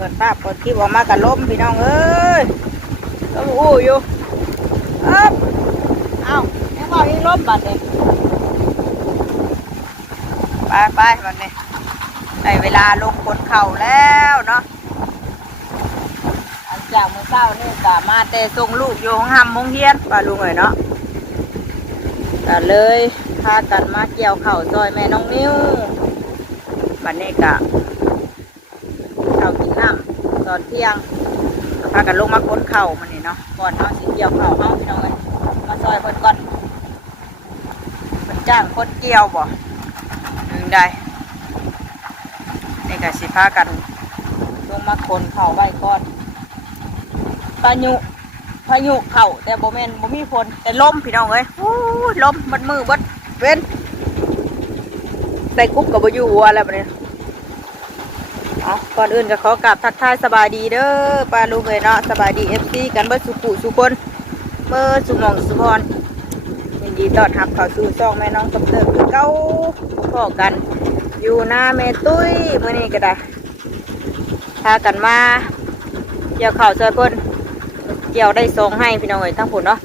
ปิดภาพเปิดคลิปออกมากับล้มพี่น้องเอ้ยล้มอู้อยู่เอ้ายังบอกยังล้มบัดเลยไปบัดนี้ได้เวลาลงบนเข่าแล้วเนาะหลังจากมื้อเช้านี่สามารถได้ส่งลูกอยู่ห้องห้ำห้องเฮียนป้าลุงเลยเนาะก็เลยพากันมาเกี่ยวเข่าซอยแม่น้องนิ้วบัดนี้กะเข่ากินน้ำตอนเที่ยงพากันลงมาค้นเข่ามันนี่เนาะก่อนเนาะสิเกี่ยวเข่าเฮาพี่น้องเลยมาซอยเพิ่นก่อนเพิ่นจ้างคนเกี่ยวบ่ถึงได้นี่ก็สิพากันลงมาค้นเข่าไว้ก่อนพายุเข่าแต่บ่แม่นบ่มีฝนแต่ลมพี่น้องเอ้ยโอ้ยลมบัดมือบัดเว้นใส่กุ๊บกับบ่อยู่วัวแล้วบัดนี้ก่อนอื่นก็ขอกราบทักทายสบายดีเด้อป้าลุงเลยเนาะสบายดีFCกันเบิดสุขุสุคนเบิดสุหม่องสุพรยินดีต้อนรับเข้าสู่ช่องแม่น้องตบเติบคือเก่าพ่อกันอยู่หน้าแม่ตุ้ยมื้อนี้ก็ได้พากันมาเกี่ยวข้าวซอยเพิ่นเกี่ยวได้2ให้พี่น้องเอ้ยทั้งพุ่นเนาะ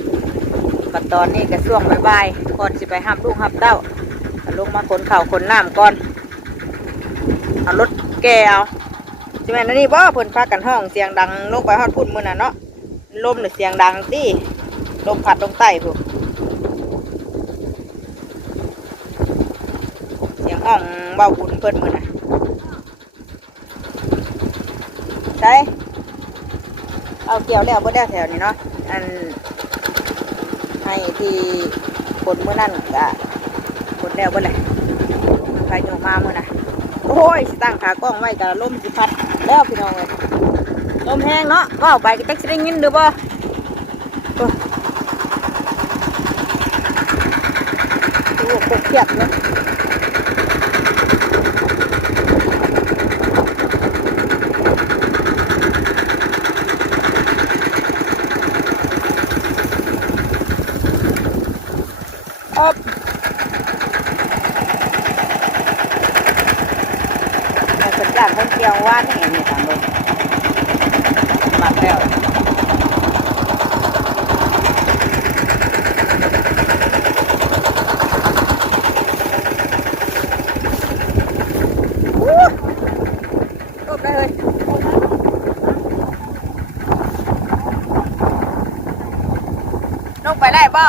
บัดตอนนี้ก็ช่วงบ่ายๆก่อนสิไปหับลูกหับเต้าลงมาขนข้าวขนน้ำก่อนเอารถแกเอาใช่ไหมนี่บ่เพิ่นพากันห้องเสียงดังลงไปฮอดพุ่นมื้อน่ะเนาะลมหรือเสียงดังติลมพัดลงใต้พุ่นเสียงห้องเบาบุญเพิ่นมื้อน่ะใช่เอาเกี่ยวแล้วบ่ได้แถวนี้เนาะอันให้ที่คนมื้อนั้นก็คนแล้วบ่เลยใครโยกมามื้อน่ะโอ้ยตั้งขากล้องไว้กับลมสิพัดแล้วพี่น้องเลยลมแห้งเนาะว้าวไปก็จะได้ยินดูบ่ดูปกเทียบเลยจากคนเกี่ยวว่านี่นี่ทางลงมาแล้วตบได้เลยลงไปได้ป่ะ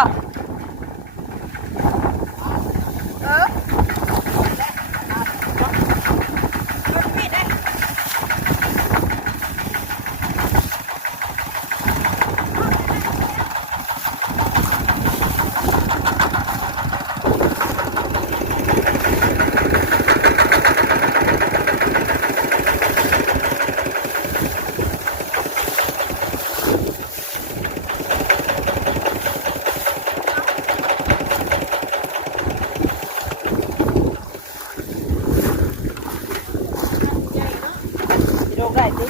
ได้ดิ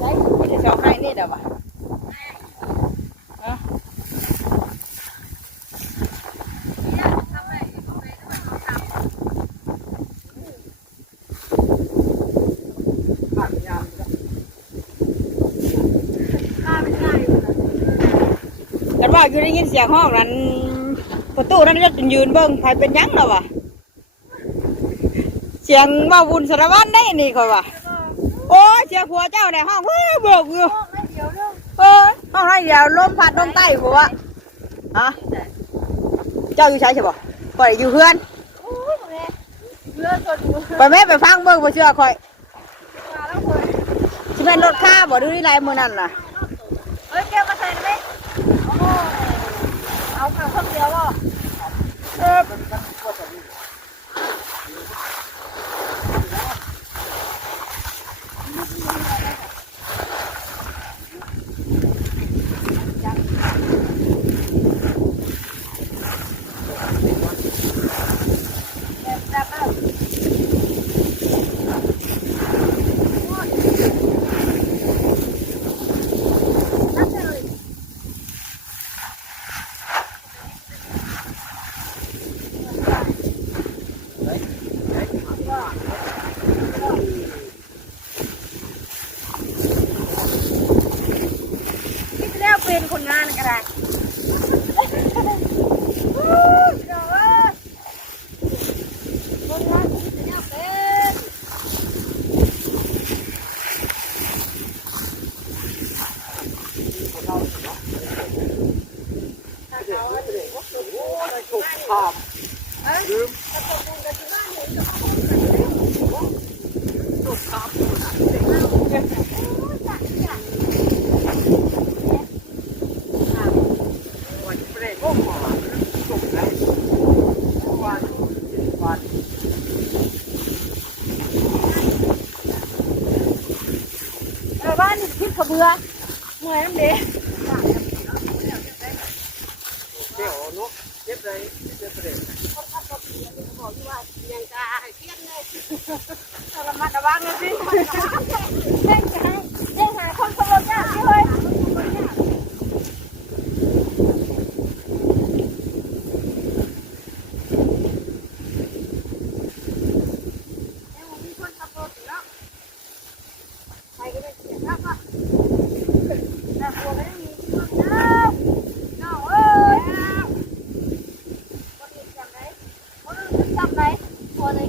ได้จะชอบให้นี่เดี๋ยวกันว่าอยู่ได้ยินเสียงห้องนั้นประตูนั้นจะยืนเบิ้งใครเป็นยังเราวะเสียงว่าวุ่นสารวัตรได้นี่เขาวะโอ้ยเสียงผัวเจ้าในห้องเฮ้ยเบิกอยู่ห้องไรเดียวลมพัดลมใต้ผัวฮะเจ้าอยู่ใช่ไหมปล่อยอยู่เพื่อนไปแม่ไปฟังเบิ้งไปเชื่อคอยจะเป็นรถข้าบ่ดูที่ไรมือนั่นน่ะเฮ้ยเกี่ยวมาใส่ไหมเอาข้าวข้าวเดียวบ่ บ้านนี่คิดขบเบือเมื่อยน้ำเด็ก เดี๋ยวเนาะเจ็บเลยเจ็บเลย ระมัดระวังนะสิเร่งหาเร่งหาคนขบวนยากเลยใครก็ได้เสียครับอ่ะแต่หัวไม่ได้มีคนเจ้าน้องเอ้ยคนอื่นจำไหนคนอื่นจำไหนพอเลย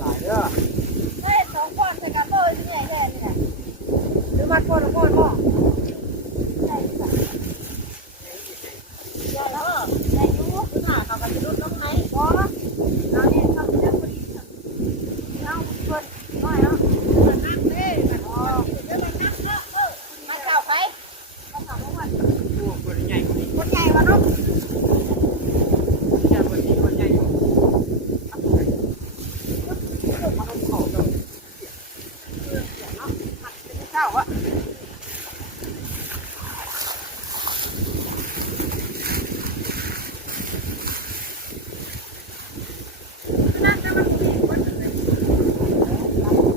หลายเด้อ ได้สองคนใส่กันเลยที่ไหนแค่นี้หรือมาคนละคนบ่ใช่ค่ะเดี๋ยวแล้วได้ยูคือหน้าเขาก็จะรุดลงไหนบ่เราเนี่ยเขาจะพอดีเราคนน้อยเนาะนั่งเด้อ๋อเดี๋ยวมันนั่งเนาะมาข่าวไปมาข่าวมาวัน ตัวคนใหญ่กว่านี้ คนใหญ่วะเนาะ ใหญ่กว่านี้คนใหญ่กว่า เจ้าอะนั่งจะมาคุยกันเลย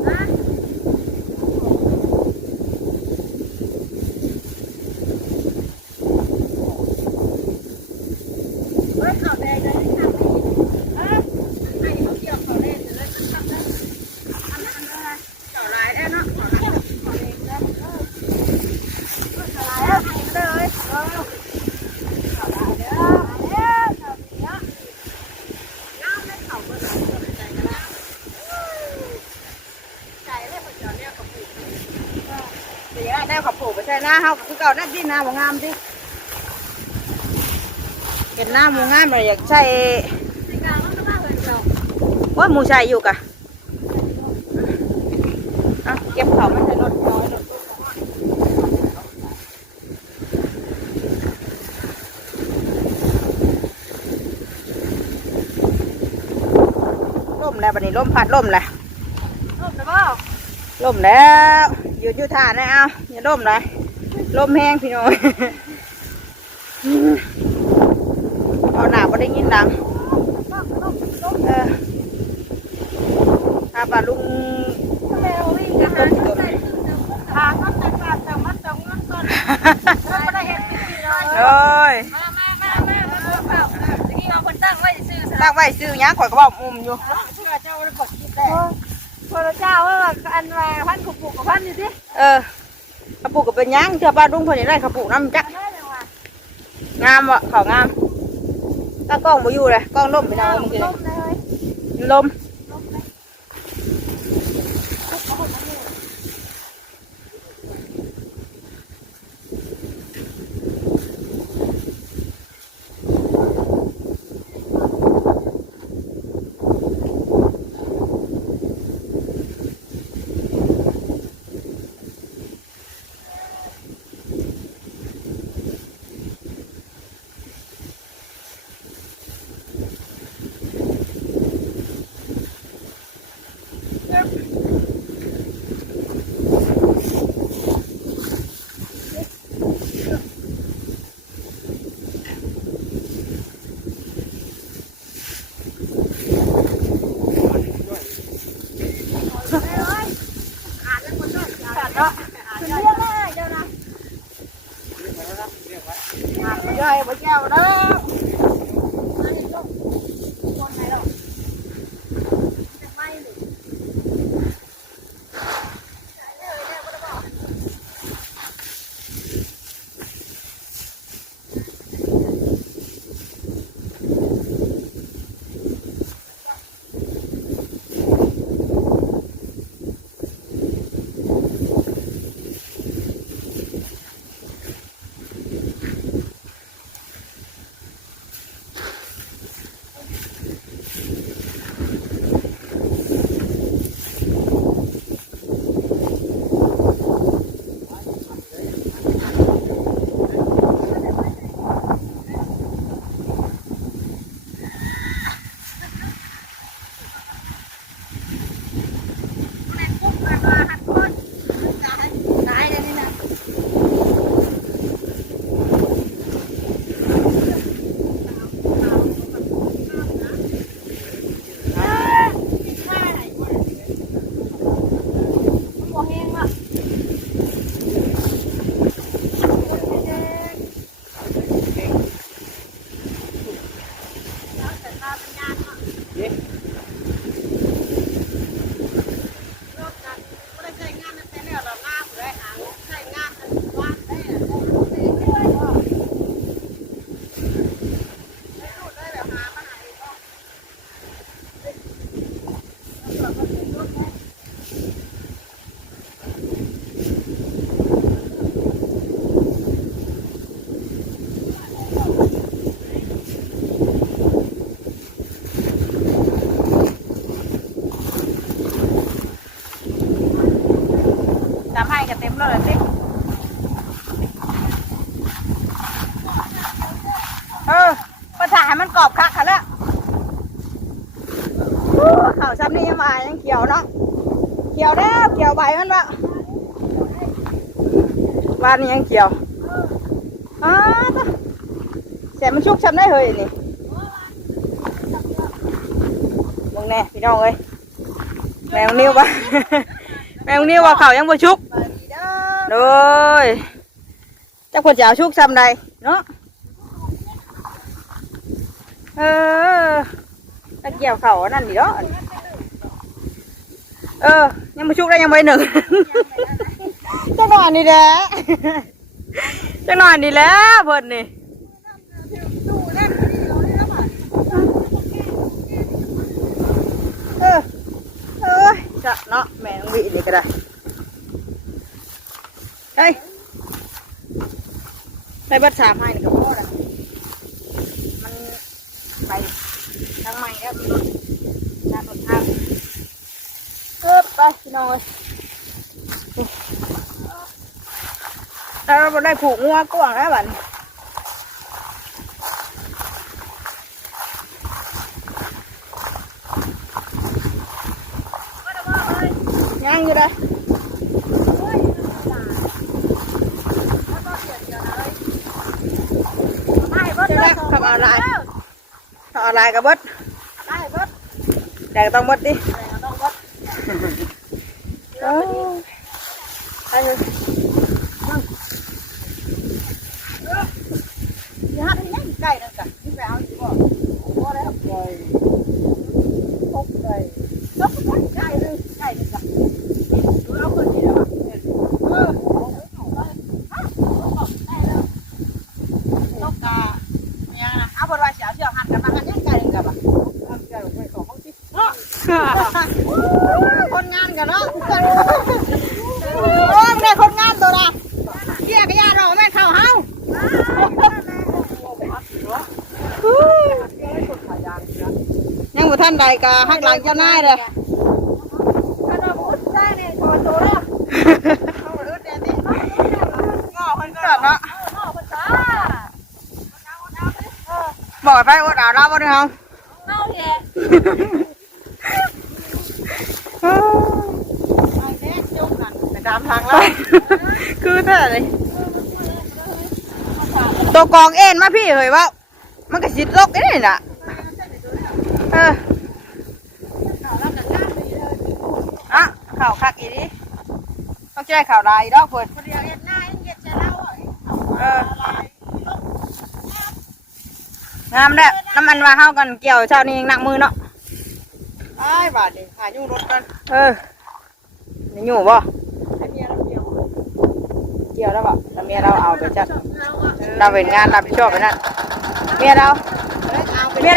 นะ เฮ้ยข่าวแดงเลยข่าวแดงไอ้เขาเกี่ยวข่าวแดงเลยมันทำได้อันนั้นอะไรข่าวลายได้เนาะข่าวลายข่าวแดงได้ข่าวลายแล้วเลยข่าวลายเด้อข่าวนี้น้ำไม่ข่าวก็ได้ใจกันแล้วใจเลยคนจอดเนี่ยเขาปลูกเดี๋ยวได้เขาปลูกไปใช่หน้าเขาคือเก่านั่นที่นาบ่งามดิ เห็นหน้าหมูงามเลยอยากใช้ว่าหมูใช้อยู่กะเอาเก็บเขาไม่ใช่รถน้อยรถล่มแล้วบัดนี้ล่มพัดล่มแล้ว ร่มหรือเปล่า ล่มแล้วหยุดอยู่ท่าแน่เอาอย่าล่มเลยล่มแห้งพี่น้อยเอาหนาก็ได้ยินดังถ้าปลาลุง แมววิ่งกันทางมันจะขาดแต่มันจะงั้นก่อนไม่ได้เห็นที่นี่เลย โอ้ย มาเปล่าตะกี้เอาคนตั้งไว้ซื้อ ตั้งไว้ซื้อหยังข่อยก็บอกมุมอยู่ เชื่อเจ้าได้บอกคิดแต่พระเจ้าว่าอันว่าพันขุกกับพันนี่สิ กระปุกก็เป็นหยังเธอปลาลุงคนนี้ได้กระปุกน้ำจัก ได้เลยว่ะ งามวะเขางามตั้งกล้องมาอยู่เลยกล้องล่มไปทางมึง ล้มเลย ลม ล้มเลย ขาดเนาะคุณเรียกได้เจ้านะใหญ่บ่เจ้าเด้ออันนี้ก็คนไหนหรอกจะไม่หรือ นั่นแหละสิภาษาให้มันกรอบคักค่ะแล้วข่าวซ้ำนี่ยังมายังเขียวเนาะเขียวแล้วเขียวใบมันวะบ้านนี้ยังเขียวเสียมันชุกช้ำได้เลยนี่มองแน่พี่น้องเอ้ยแมวนิ้วปะ แมวนิ้วว่าเขายังบ่ชุกเลยเจ้าคนจะเอาชุกซ้ำใดเนาะตะเกียบเขานั่นดิเนาะยังบ่ชุกได้ยังไม่หนึ่ง จังหน่อยนี่แหละจังหน่อยนี่แหละเพิ่นนี่จะเนาะแม่ต้องวินี่ก็ได้ไปบัดสามให้นี่ก็พอแล้วมันไปทางใหม่แล้วมันด้านรถทางไปพี่น้องเราได้ผูกงัวกว้างแล้วบัดยังอยู่ได้ขับออนไลน์ขับออนไลน์กับเบิดแต่ต้องเบิดดิไปเลยอย่าให้ยังไก่นั่นกันนี่ไปเอาอยู่บ่พอแล้วไก่ตกไก่ตกไก่เลยไก่นี่กันเอาคนเดียวตกกาเนี่ยเอาบนไว้เสียเชือกหันกันมากันยังไก่กันบ่ไก่ไปของเขาสิคนงานกันเนาะโอ้ยได้คนงานตัวละเกี่ยกระยาเราแม่เข้าเฮายังบ่ท่านใดก็หักหลังเจ้านายเลยถ้าเราพูดได้เนี่ยโตแล้วเอาเอิ้นแดดนี่งอเพิ่นก็เนาะงอเพิ่นจ้าบอกไปอดเอาเราบ่ได้เฮาเอาแท้ไปตามทางแล้วคือเท่าไหร่ตัวกองเอ็นมาพี่เฮ้ยว่ามันก็สิลกนี่น่ะข่าวคักอีนี่ต้องใจข่าวลายดอกเพิ่นเดียวเอ็นหน้าเอ็นใจเล่างามแหละน้ำมันว่าเฮากันเกี่ยวเช้านี้ยังหนักมือเนาะไอ้บาดนี่หายุ่งรถกันนี่อยู่บ่เกี่ยวแล้วบ่แล้วเมียเราเอาไปจัดเราเป็นงานรับผิดชอบไปนั่นเมียเรา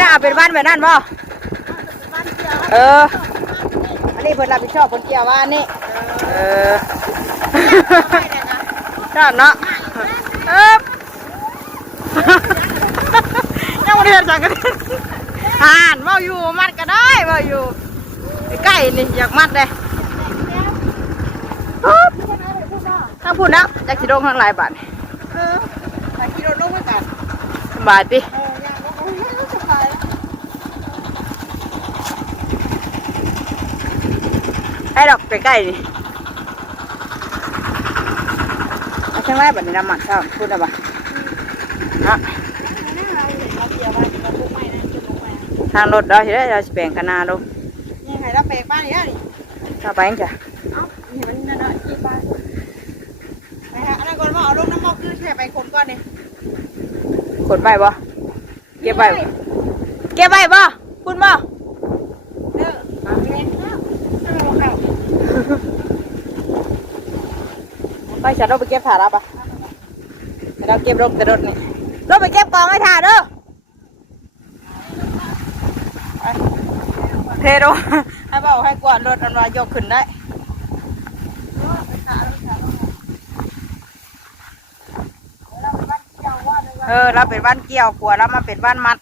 เอาเป็นบ้านแบบนั้นบ่อันนี้เพิ่นรับผิดชอบเพิ่นเกี่ยวว่านี่ชอบเนาะยังบ่ได้สั่งกันเว้าอยู่มัดก็ได้เว้าอยู่ใกล้นี่อยากมัดเลยถ้าพูดนะจะขี่รถข้างหลายบาทจะขี่รถลงไปกันสบายดิให้ดอกใกล้ๆนี่ข้างหลายบาทนี่น้ำมันเท่าพูดได้ปะทางรถเราเห็นเราจะแบ่งกันนาดูยังไงเราแบ่งบ้านนี้นี่เราไปจ้ะเห็นมันนั่นน่ะกี่บ้านไปฮะอันนั้นก่อนว่าเอาลงน้ำมอกคือแค่ไปคนก่อนนี่คนไปบ่เก็บไปบ่คุณบ่ไปฉันเราไปเก็บถ่านแล้วปะเราเก็บลงแต่รถนี่เราไปเก็บกองให้ถ่านเด้อเทโดให้เบาให้กวาดรถอันว่ายกขึ้นได้เราเป็นบ้านเกี่ยวกลัวแล้วมาเป็นบ้านมัด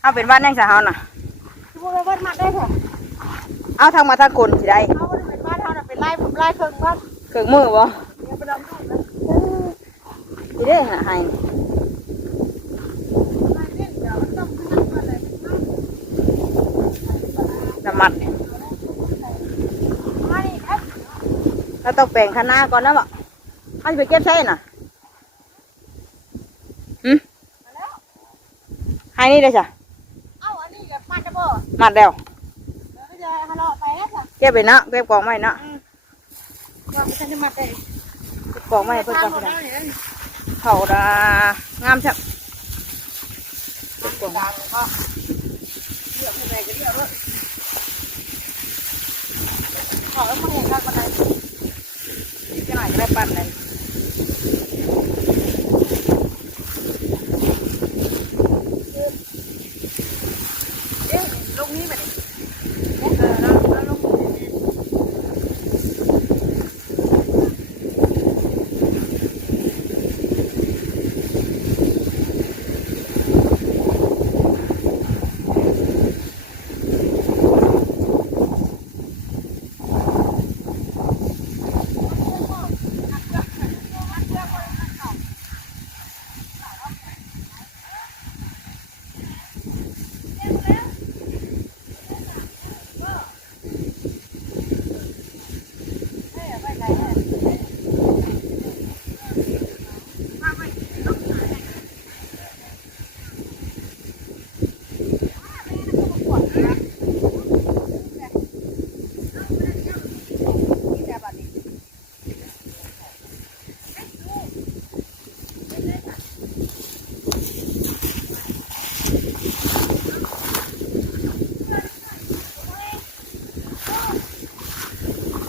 เอาเป็นบ้านยังสาวน่ะบ้านมัดได้เถอะเอาทางมาทางคนสิได้เอาเป็นบ้านเท่าน่ะเป็นไร่เครื่องบ้าน เครื่องมือบ่ เดี๋ยวไปลองดูนะ ที่ได้หาให้ ไม่เล่นเดี๋ยวต้องนั่งอะไรนั่ง น้ำมันเนี่ย ไม่ครับ เราต้องแปลงคะน้าก่อนนะบ่อันไปเก็บใช่น่ะมาแล้ว ให้นี่ได้จ้ะ เอ้าอันนี้กับมันจะบ่ มัดแล้ว เดี๋ยวจะฮัลโหลไปแล้วจ้ะ เก็บไปเนาะเก็บกองไม้เนาะ ว่าไม่ใช่จะมาแต่ เก็บกองไม้เพิ่นก่อน หมด พี่น้ แล้ อ ว ง เนี่ย เขาดางามชับ กลางก็เดี๋ยวไปก็เดี๋ยวด้วยขอแล้วมาเห็นกันมาไหน จะหน่อยก็ได้ปั้นเลยเอ๊ะลูกนี้มาดิแล้วลูกเ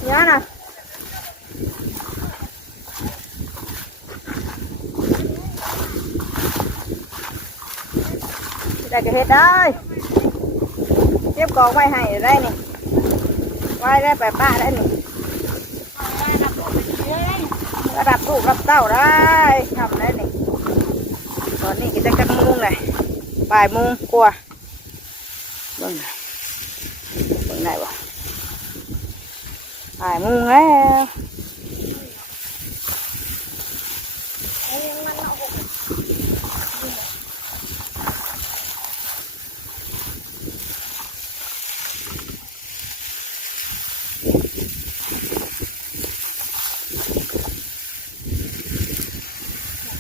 นี่ยนะได้ก็เฮ็ดได้เก็บกองไว้ให้ได้นี่ไว้ได้ไปป้าได้นี่ระดับลูกรับเต้าได้ทำได้นี่ตอนนี้ก็จะกันมุงเลยบ่ายโมงกว่าเบิ่งไหนวะบ่ายโมงแล้ว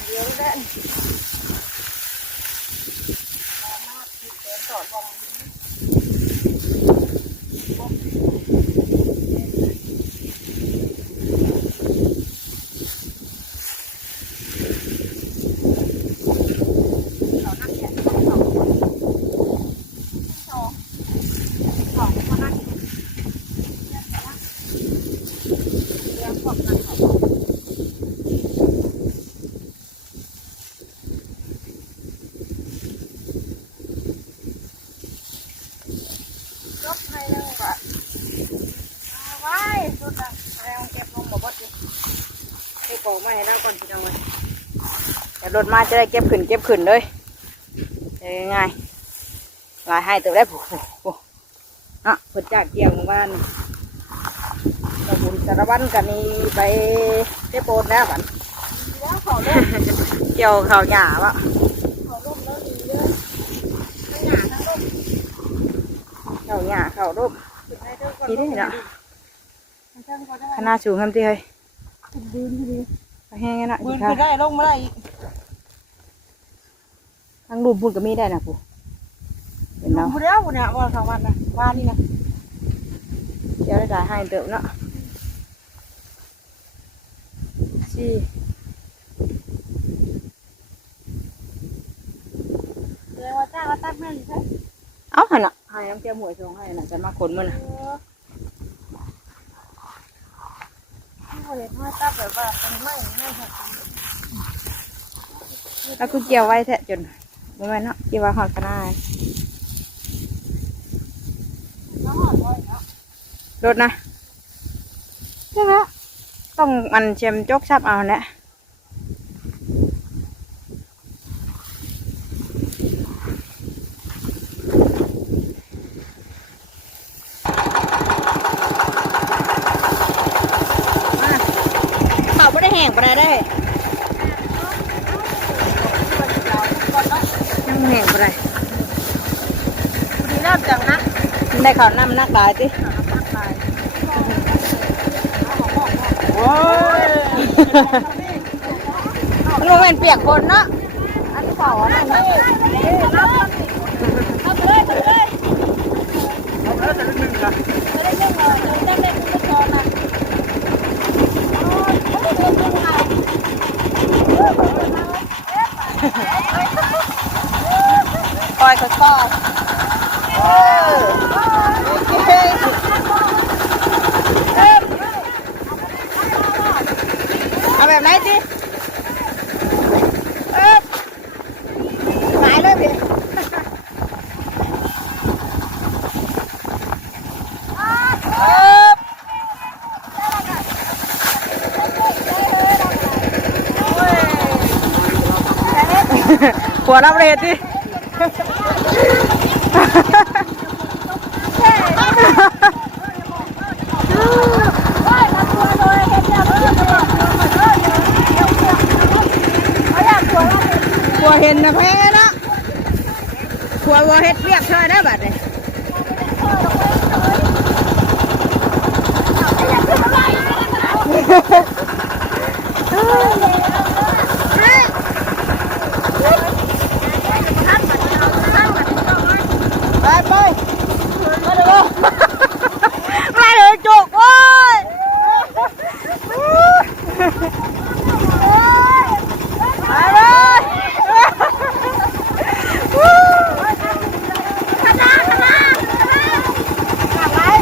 เดี๋ยวได้ยกให้แล้วก็ไว้สุดอ่ะแล้วเก็บลงหมดบดดิให้กองไว้ให้ได้ก่อนพี่น้องเลยเดี๋ยวรถมาจะได้เก็บขึ้นเลยง่ายลายให้ตัวได้ผูกอ่ะผลจากเกี่ยวหมู่บ้านกระบุญสารวัตรกันนี่ไปได้โปนแล้วบัน แล้วขอเล่น เกี่ยวข่าวหยาบะ ขอร่มแล้วดีเลยทั้งหนาทั้งร่ม ข่าวหยาข่าวร่ม ติดในเรื่องก่อน นี่ได้เนาะ มันเชิงก่อนได้ ขนาดสูงคำที่เฮ้ย ติดดินทีนี้ ไปแห้งกันนะ มื อี อก ค่ะ คือได้ลงมาได้อีก ทั้งรูปพูดก็มีได้นะปู่เห็น ล เนาะ งมาแล้วเนี่ยวันสองวันนะวันนี้นะ เดี๋ยวได้จ่ายให้เติมเนาะสิ เดี๋ยวว่าจ้างว่าตัดแม่อยู่ใช่ เอาหันอ่ะให้น้ำเตี้ยหมวยชงให้น่ะจะมาขนมันน่ะ ที่บริเวณห้อยตัดแบบว่าเป็นไม้ไม่หัก แล้วกูเกี่ยวไว้แท้จนบ่แม่นเนาะที่ว่าหอดขนาด แล้วหอดไว้เนาะ รถนะใช่ไหมต้องมันเชียมจกชับเอาแหละมา แห้งไปได้ยังแห้งไปได้ ดีเริ่มจังนะ ได้ข่าวน้ำนักหลายติ โอ้ย ลูกเป็นเปียกคนเนาะ อันที่สองอันนี้เอาไปเลยเอาไปเลย เอาแล้วจะนึงนะ ไม่ได้เล่นเลยจะได้เล่นฟุตบอลนะโอ้ยไม่ได้เล่นยังไง คอยค่อยเอาแบบไหนจิหายเลยพี่หัวรับเลยดิหัวเห็นนะแพ้นะหัวเห็ดเรียกเธอได้บัดเลยไปไปมาดูมาเลยจุกโอ้ยไปเลย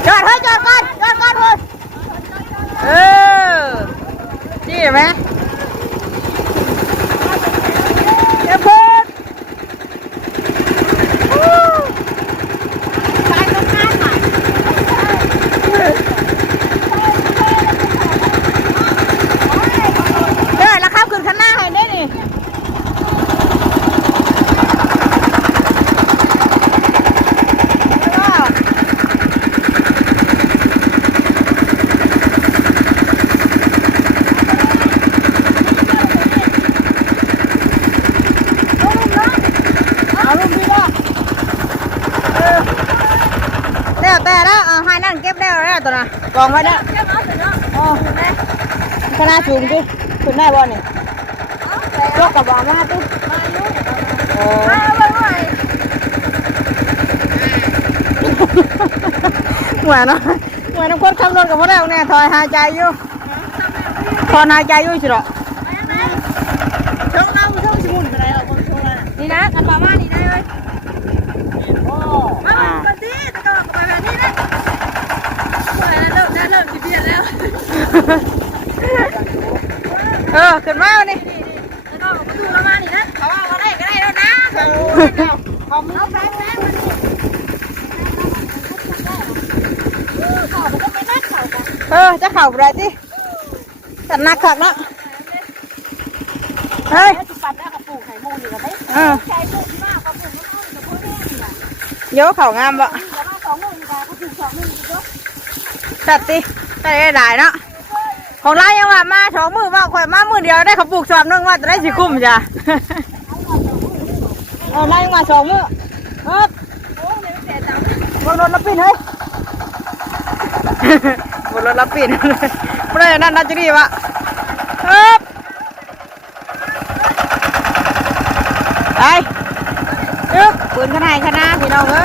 จอดให้จอดก่อนจอดก่อนเลยนี่เห็นไหมเดี๋ยวพูดแล้วข้ามขึ้นข้างหน้าให้ได้นี่แต่แล้วให้นั่นเก็บได้แล้วตัวน่ะกองไว้แล้วอ๋อขนาดสูงดิขึ้นได้บ่เนี่ยยกกระบอกมาตุ๊โอ้เหมือนเนาะเหมือนน้ำข้นขับรถกับพวกเราเนี่ยถอยหายใจอยู่ถอนหายใจอยู่สิหรอช่องน้ำช่องชิมุนไปไหนหรอคนช่วงนั้นนี่นะกันบอกมานี่ได้เลยโอ้มาบันทีตะกอกมาแบบนี้นะเริ่มจะเบียดแล้วขึ้นมาดิตะกอกมาดูแล้วมานี่นะเขาว่าได้ก็ได้แล้วนะเขาเอาแป๊บมาดิจะเข่าอะไรสิตัดนักขักนะเฮ้ยปัดได้กับปูไข่มูนี่กันไหมใช้ปูมากกับปูน้ำมันกับปูแห้งนี่เยอะเข่างามบ่ตัดสิได้หลายเนาะของเรายังว่ามา2 มื้อว่าข่อยมามื้อเดียวได้ขับปลูก2 นึงว่าจะได้สิคุ้มจ้ะเรายังมา2 มื้อบนรถรับปิ่นเฮ้ยบนรถรับปิ่นไม่ได้นั่นน่าจะดีวะไปปืนขนาดขนาดพี่น้องเอ้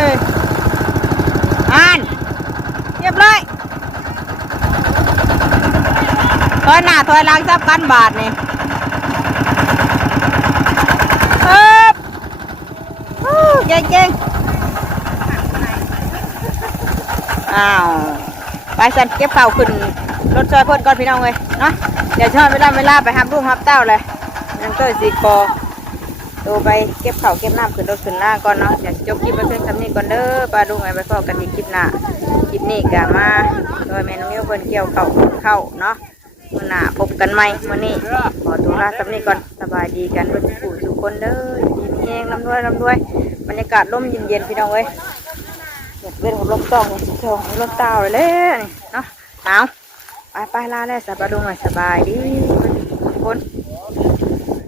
ยเรียบร้อยถอยหน้าถอยหลังจับกันบาทนี่เก่งอ้าวไปสันเก็บข้าวขึ้นรถซอยพ่นก่อนพี่น้องเลยเนาะเดี๋ยวชอบเวลาไปหาลูกหาเต้าเลยยังเตยสีคอตัวไปเก็บข้าวเก็บน้ำขึ้นรถขึ้นหน้าก่อนเนาะเดี๋ยวจบคลิปไปเพียงทำนี้ก่อนเด้อปลาดุงไงไปพอกันอีกคลิปหน้าคลิปนี้กันมาโดยแม่น้องมิ้วเพิ่นเกี่ยวเข้าเนาะวันหน้าพบกันใหม่วันนี้ขอตัวลาทำนี้ก่อนสบายดีกันทุกคนเด้อดีมีเองลำด้วยบรรยากาศร่มเย็นๆพี่น้องเอ้ยเด็กเป็นของลมต้องช่องลมเต้าเลยเนาะหนาว ไปลาแล้วสบายดีทุกคน